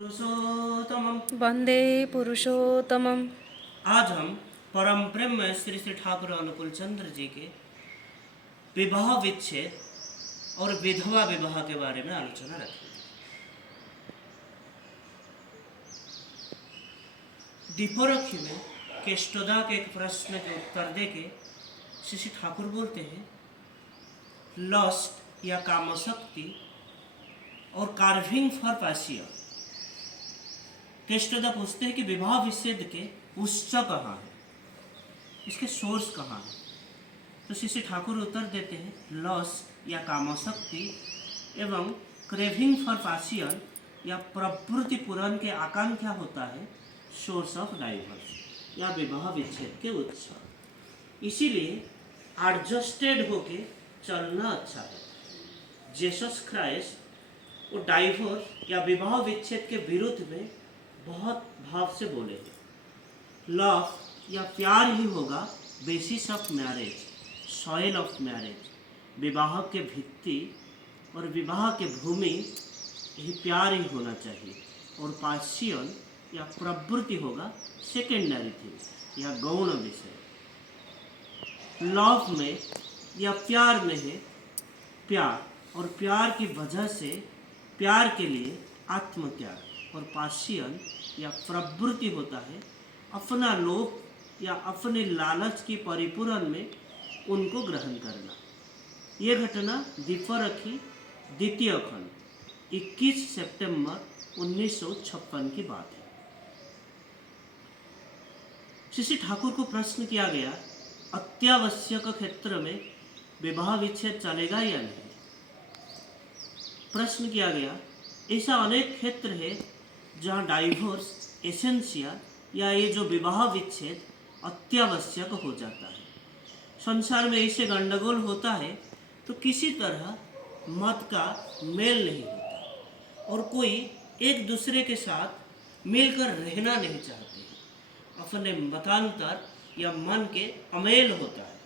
पुरुषोत्तमम। वंदे पुरुषोत्तमम। आज हम परम प्रेम श्री श्री ठाकुर अनुकूल चंद्र जी के विवाह विच्छेद और विधवा विवाह के बारे में आलोचना रखेंगे। दीपोरखी में केष्टोदा के एक प्रश्न के उत्तर देके श्री श्री ठाकुर बोलते हैं, लस्ट या कामशक्ति और कार्विंग फॉर पैसियन। केष्टोदा पूछते हैं कि विवाह विच्छेद के उत्स कहाँ है, इसके सोर्स कहाँ है। तो श्री ठाकुर उत्तर देते हैं, लस्ट या कामशक्ति एवं क्रेविंग फॉर पैसियन या प्रवृत्ति पूरण के आकांक्षा होता है सोर्स ऑफ डाइवोर्स या विवाह विच्छेद के उत्स। इसीलिए एडजस्टेड होके चलना अच्छा है। जीसस क्राइस्ट वो डाइवोर्स या विवाह विच्छेद के विरुद्ध में बहुत भाव से बोले हैं। लव या प्यार ही होगा basis of marriage, soil of marriage. विवाह के भित्ति और विवाह के भूमि यही प्यार ही होना चाहिए, और पैशन या प्रवृत्ति होगा सेकेंडरी थिंग या गौण विषय। लव में या प्यार में है प्यार, और प्यार की वजह से प्यार के लिए आत्मत्याग, और पैशन या प्रवृत्ति होता है अपना लोभ या अपने लालच की परिपूरण में उनको ग्रहण करना। ये घटना दीपोरखी द्वितीय खंड 21 सितंबर 1956 की बात है। श्री ठाकुर को प्रश्न किया गया, अत्यावश्यक क्षेत्र में विवाह विच्छेद चलेगा या नहीं। प्रश्न किया गया, ऐसा अनेक क्षेत्र है जहाँ डाइवोर्स एसेंशियल या ये जो विवाह विच्छेद अत्यावश्यक हो जाता है। संसार में ऐसे गंडगोल होता है तो किसी तरह मत का मेल नहीं होता और कोई एक दूसरे के साथ मिलकर रहना नहीं चाहते, अपने मतांतर या मन के अमेल होता है।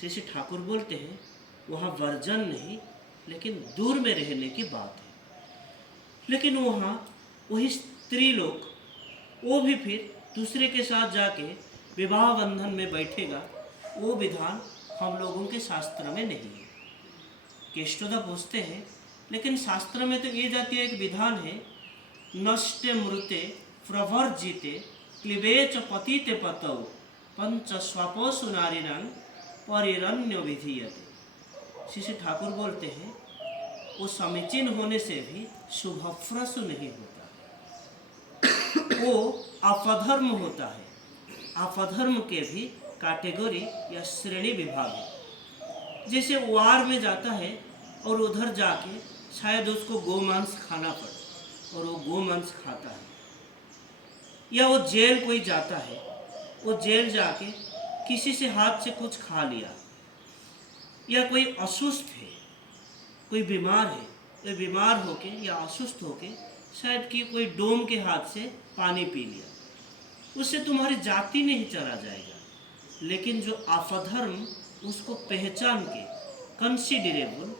श्री ठाकुर बोलते हैं, वहाँ वर्जन नहीं लेकिन दूर में रहने की बात है। लेकिन वहाँ वही स्त्री लोग वो भी फिर दूसरे के साथ जाके विवाह बंधन में बैठेगा, वो विधान हम लोगों के शास्त्र में नहीं है। केष्टोदा पूछते हैं, लेकिन शास्त्र में तो ये जातीय एक विधान है, नष्टे मृते प्रवर्जिते क्लिवेच पतिते पतौ पंच स्वपोषु नारीणां परिरण्य विधीयते। श्री ठाकुर बोलते हैं, वो समीचीन होने से भी शुभप्रसु नहीं होता, वो अपधर्म होता है। अपधर्म के भी कैटेगरी या श्रेणी विभाग है। जैसे वार में जाता है और उधर जाके शायद उसको गोमांस खाना पड़े और वो गोमांस खाता है, या वो जेल कोई जाता है, वो जेल जाके किसी से हाथ से कुछ खा लिया, या कोई असुस्थ है, कोई बीमार है, कोई बीमार होके या असुस्थ होके शायद कि कोई डोम के हाथ से पानी पी लिया, उससे तुम्हारी जाति नहीं चला जाएगा। लेकिन जो अपधर्म उसको पहचान के कंसिडरेबल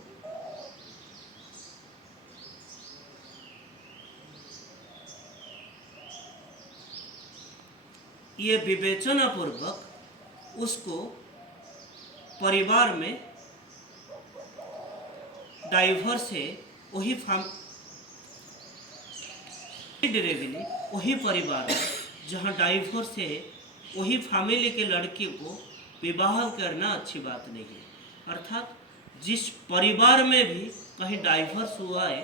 ये विवेचना पूर्वक उसको परिवार में डाइवर्स है, वही वही परिवार है जहाँ डाइवोर्स है, वही फैमिली के लड़की को विवाह करना अच्छी बात नहीं है। अर्थात जिस परिवार में भी कहीं डाइवोर्स हुआ है,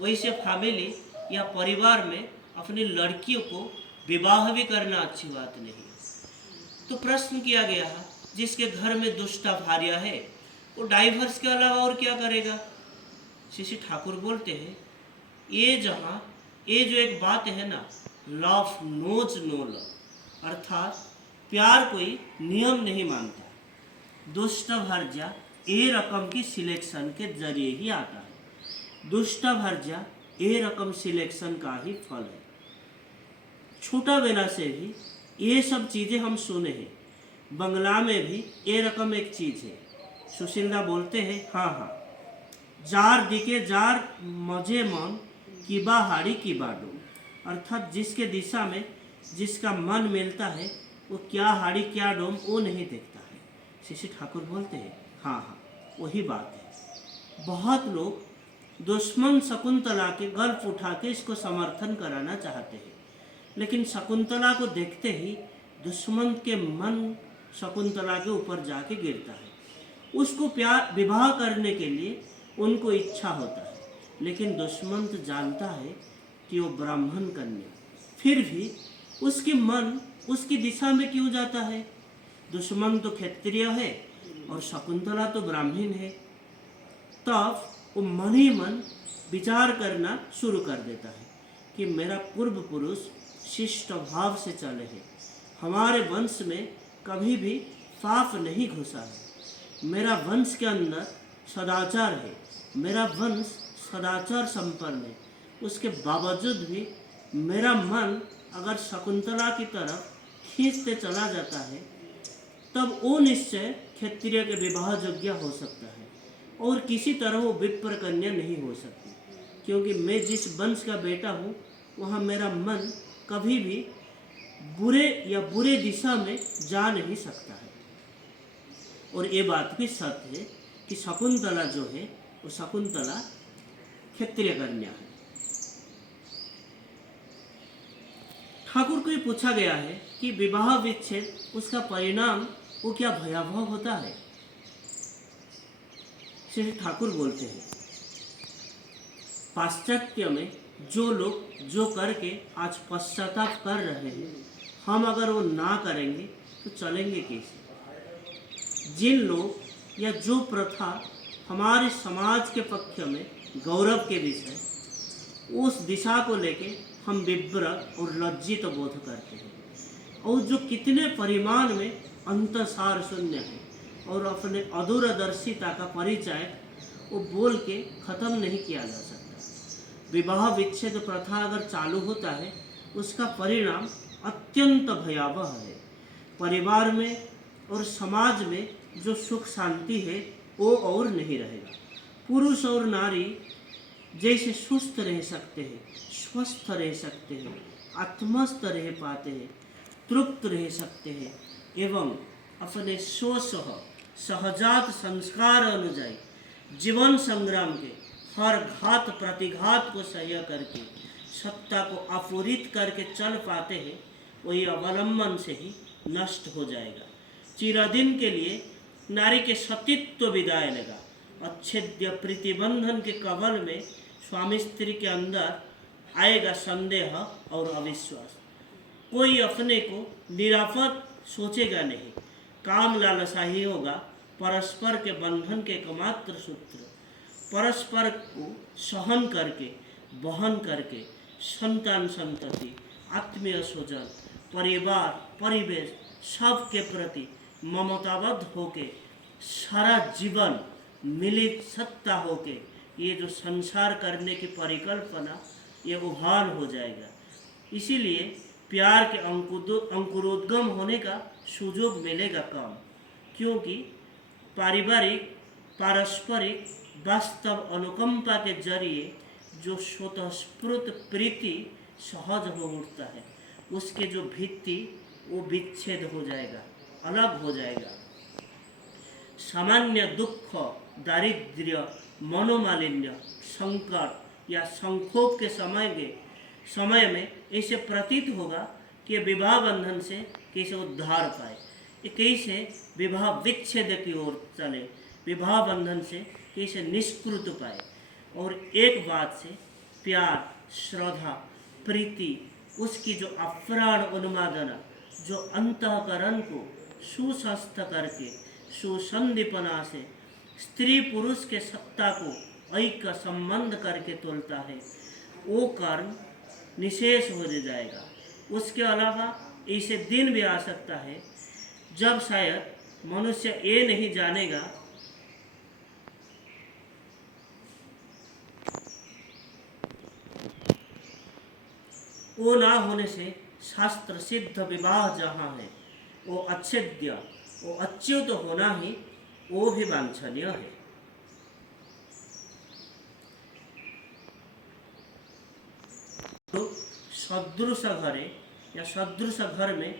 वैसे फैमिली या परिवार में अपनी लड़कियों को विवाह भी करना अच्छी बात नहीं है। तो प्रश्न किया गया, जिसके घर में दुष्टा भार्य है वो डाइवोर्स के अलावा और क्या करेगा। श्री ठाकुर बोलते हैं, ये जो एक बात है ना, लव नोज नो लव, अर्थात प्यार कोई नियम नहीं मानता। दुष्ट भर्जा ए रकम की सिलेक्शन के जरिए ही आता है। दुष्ट भर्जा ए रकम सिलेक्शन का ही फल है। छोटा बेला से भी ये सब चीज़ें हम सुने हैं। बंगला में भी ए रकम एक चीज़ है। सुशीलदा बोलते हैं, हाँ हाँ, जार दिखे जार मजे मन किबा हाड़ी किबा डोम, अर्थात जिसके दिशा में जिसका मन मिलता है वो क्या हाड़ी क्या डोम वो नहीं देखता है। श्री ठाकुर बोलते हैं हाँ हाँ वही बात है। बहुत लोग दुश्मन शकुंतला के गल्फ उठा के इसको समर्थन कराना चाहते हैं, लेकिन शकुंतला को देखते ही दुश्मन के मन शकुंतला के ऊपर जाके गिरता है। उसको प्यार विवाह करने के लिए उनको इच्छा होता है, लेकिन दुश्मन तो जानता है कि वो ब्राह्मण कन्या, फिर भी उसके मन उसकी दिशा में क्यों जाता है। दुश्मन तो क्षत्रिय है और शकुंतला तो ब्राह्मण है। तब वो मन ही मन विचार करना शुरू कर देता है कि मेरा पूर्व पुरुष शिष्ट भाव से चले हैं, हमारे वंश में कभी भी पाप नहीं घुसा है, मेरा वंश के अंदर सदाचार है, मेरा वंश सदाचार संपन्न है। उसके बावजूद भी मेरा मन अगर शकुंतला की तरफ खींचते चला जाता है, तब वो निश्चय क्षत्रिय के विवाह योग्य हो सकता है और किसी तरह वो विप्र कन्या नहीं हो सकती, क्योंकि मैं जिस वंश का बेटा हूँ वहाँ मेरा मन कभी भी बुरे दिशा में जा नहीं सकता है। और ये बात भी सत्य है कि शकुंतला जो है वो शकुंतला क्षत्रिय कन्या है। ठाकुर को ये पूछा गया है कि विवाह विच्छेद उसका परिणाम वो क्या भयावह होता है। श्री ठाकुर बोलते हैं पाश्चात्य में जो लोग जो करके आज पश्चाताप कर रहे हैं, हम अगर वो ना करेंगे तो चलेंगे कैसे। जिन लोग या जो प्रथा हमारे समाज के पक्ष में गौरव के विषय, उस दिशा को लेके हम विब्रत और लज्जित बोध करते हैं, और जो कितने परिमाण में अंतसार शून्य है और अपने अदूरदर्शिता का परिचय वो बोल के ख़त्म नहीं किया जा सकता। विवाह विच्छेद प्रथा अगर चालू होता है उसका परिणाम अत्यंत भयावह है। परिवार में और समाज में जो सुख शांति है वो और नहीं रहेगा। पुरुष और नारी जैसे सुस्त रह सकते हैं, स्वस्थ रह सकते हैं, आत्मस्थ रह पाते हैं, तृप्त रह सकते हैं एवं अपने सहजात संस्कार अनुଯାयी जीवन संग्राम के हर घात प्रतिघात को सह्य करके सत्ता को आपूरित करके चल पाते हैं, वही अवलंबन से ही नष्ट हो जाएगा। चिरदिन के लिए नारी के सतीत्व विदाय लेगा। अच्छेद्य प्रतिबंधन के कवल में स्वामी स्त्री के अंदर आएगा संदेह और अविश्वास। कोई अपने को निरापद सोचेगा नहीं। काम लालसा ही होगा परस्पर के बंधन के एकमात्र सूत्र। परस्पर को सहन करके वहन करके संतान संतति आत्मीय स्वजन परिवार परिवेश सब के प्रति ममताबद्ध होके सारा जीवन मिलित सत्ता होके ये जो संसार करने की परिकल्पना ये उभान हो जाएगा। इसीलिए प्यार के अंकुरोद्गम होने का सुयोग मिलेगा कम, क्योंकि पारिवारिक पारस्परिक वास्तव अनुकंपा के जरिए जो स्वतःस्फूर्त प्रीति सहज हो उठता है उसके जो भित्ति वो विच्छेद हो जाएगा, अलग हो जाएगा। सामान्य दुख दारिद्र्य मनोमालिन्य संकट या संक्षोभ के समय में ऐसे प्रतीत होगा कि विवाह बंधन से कैसे उद्धार पाए, कैसे विवाह विच्छेद की ओर चले, विवाह बंधन से कैसे निष्कृत पाए। और एक बात से प्यार श्रद्धा प्रीति उसकी जो अप्राण उन्मादना जो अंतःकरण को सुस्वस्थ करके सुसंदीपना से स्त्री पुरुष के सत्ता को ऐक्य संबंध करके तोलता है, वो कर्म निशेष हो जाएगा। उसके अलावा ऐसे दिन भी आ सकता है जब शायद मनुष्य ये नहीं जानेगा वो ना होने से शास्त्र सिद्ध विवाह जहाँ है वो अच्छेद्य वो अच्युत होना ही वो भी वांछनीय है। सदृश घरे या सदृश घर में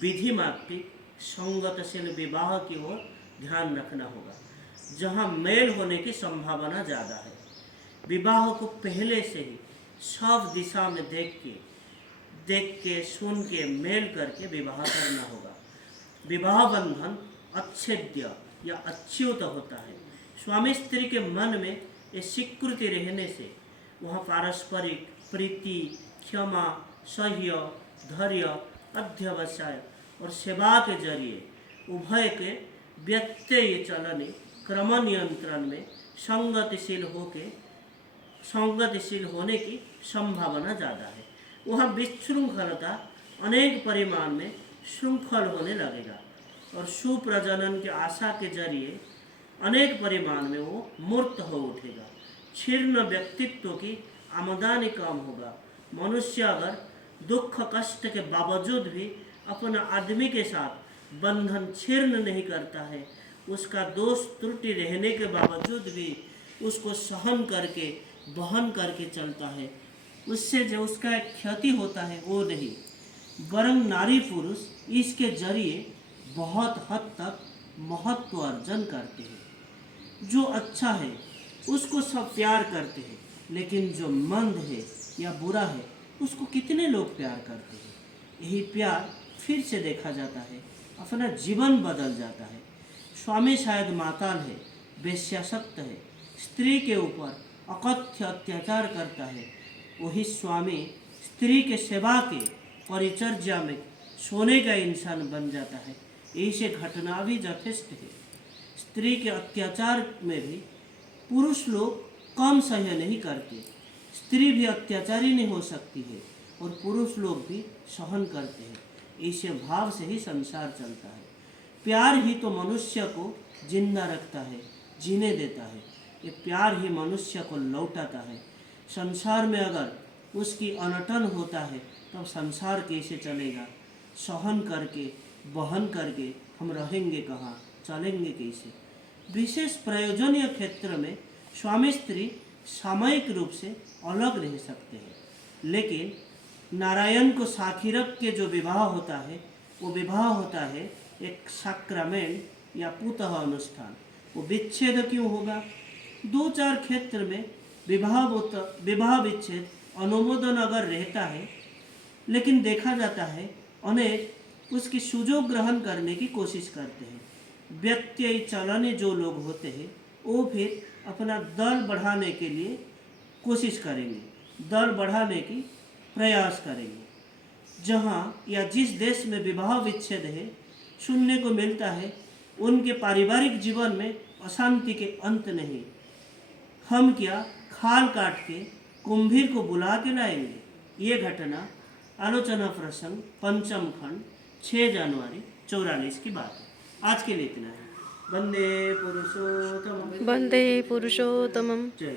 विधि माफिक संगतशील विवाह की ओर ध्यान रखना होगा, जहाँ मेल होने की संभावना ज़्यादा है। विवाह को पहले से ही सब दिशा में देख के सुन के मेल करके विवाह करना होगा। विवाह बंधन अच्छेद्य या अच्युत होता है। स्वामी स्त्री के मन में ये स्वीकृति रहने से वह पारस्परिक प्रीति, क्षमा, सह्य, धैर्य, अध्यवसाय और सेवा के जरिए उभय के व्यत्यय चलने क्रम नियंत्रण में संगतिशील होने की संभावना ज़्यादा है। वहाँ विशृंखलता अनेक परिमाण में श्रृंखल होने लगेगा और सुप्रजनन की आशा के जरिए अनेक परिमाण में वो मूर्त हो उठेगा। क्षीर्ण व्यक्तित्व की आमदनी कम होगा। मनुष्य अगर दुख कष्ट के बावजूद भी अपना आदमी के साथ बंधन छीर्ण नहीं करता है, उसका दोष त्रुटि रहने के बावजूद भी उसको सहन करके वहन करके चलता है, उससे जो उसका एक क्षति होता है वो नहीं, वरन नारी पुरुष इसके जरिए बहुत हद तक महत्व अर्जन करते हैं। जो अच्छा है उसको सब प्यार करते हैं, लेकिन जो मंद है या बुरा है उसको कितने लोग प्यार करते हैं। यही प्यार फिर से देखा जाता है, अपना जीवन बदल जाता है। स्वामी शायद माताल है, वेश्यासक्त है, स्त्री के ऊपर अकथ्य अत्याचार करता है, वही स्वामी स्त्री के सेवा के परिचर्या में सोने का इंसान बन जाता है। ऐसे घटना भी यथेष्ट है। स्त्री के अत्याचार में भी पुरुष लोग कम सह्य नहीं करते। स्त्री भी अत्याचारी नहीं हो सकती है और पुरुष लोग भी सहन करते हैं। ऐसे भाव से ही संसार चलता है। प्यार ही तो मनुष्य को जिंदा रखता है, जीने देता है। ये प्यार ही मनुष्य को लौटाता है। संसार में अगर उसकी अनटन होता है तब संसार कैसे चलेगा। सहन करके वहन करके हम रहेंगे कहाँ, चलेंगे कैसे। विशेष प्रयोजनीय क्षेत्र में स्वामी स्त्री सामयिक रूप से अलग रह सकते हैं, लेकिन नारायण को साखी रख के जो विवाह होता है वो विवाह होता है एक साक्रामेंट या पुतः अनुष्ठान। वो विच्छेद क्यों होगा। 2-4 क्षेत्र में विवाह विच्छेद अनुमोदन अगर रहता है, लेकिन देखा जाता है अनेक उसकी सुजोग ग्रहण करने की कोशिश करते हैं। व्यत्यय चलने जो लोग होते हैं वो फिर अपना दल बढ़ाने के लिए कोशिश करेंगे, दल बढ़ाने की प्रयास करेंगे। जहाँ या जिस देश में विवाह विच्छेद है सुनने को मिलता है उनके पारिवारिक जीवन में अशांति के अंत नहीं। हम क्या खाल काट के कुंभीर को बुला के लाएंगे। ये घटना आलोचना प्रसंग 5म खंड 6 जनवरी 44 की बात है। आज के लिए इतना है। वंदे पुरुषोत्तमम्। वन्दे पुरुषोत्तमम्। जय।